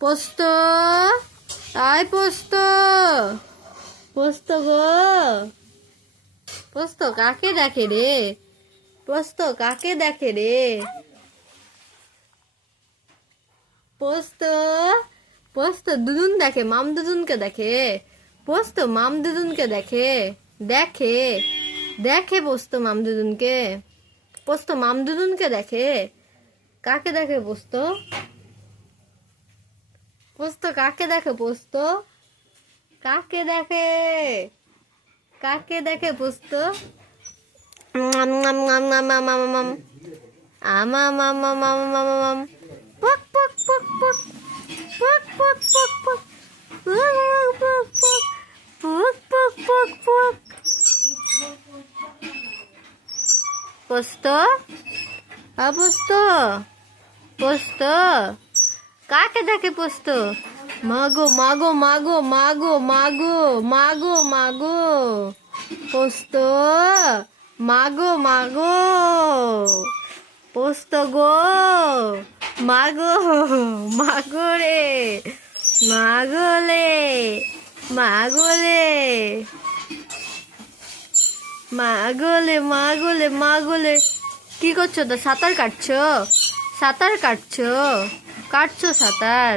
পোস্ত, আয় পোস্ত, পোস্ত গো, পোস্ত কাকে দেখে রে? পোস্ত কাকে দেখে রে? পোস্ত, পোস্ত দুদুন দেখে, মাম দুদুনকে দেখে। পোস্ত মাম দুদুনকে দেখে, দেখে, দেখে পোস্ত মাম দুদুনকে। পোস্ত মাম দুদুনকে দেখে। কাকে দেখে পোস্ত? পোস্ত কাকে দেখে? পোস্ত কাকে দেখে? কাকে দেখে পোস্ত? পক পক পক পক পক পক পক পক পক পক পক পক। পোস্ত, পোস্ত, পোস্ত কাকে দেখে পোস্ত? মাগো মাগো মাগো মাগো মাগো মাগো মাগো পোস্ত, মাগো মাগো পোস্ত গো, মাগো, মাগো রে, মাগোলে, মাগোলে, মাগোলে, মাগোলে, মাগোলে। কি করছো তো? সাঁতার কাটছো? সাঁতার কাটছো? কাটছো সাঁতার?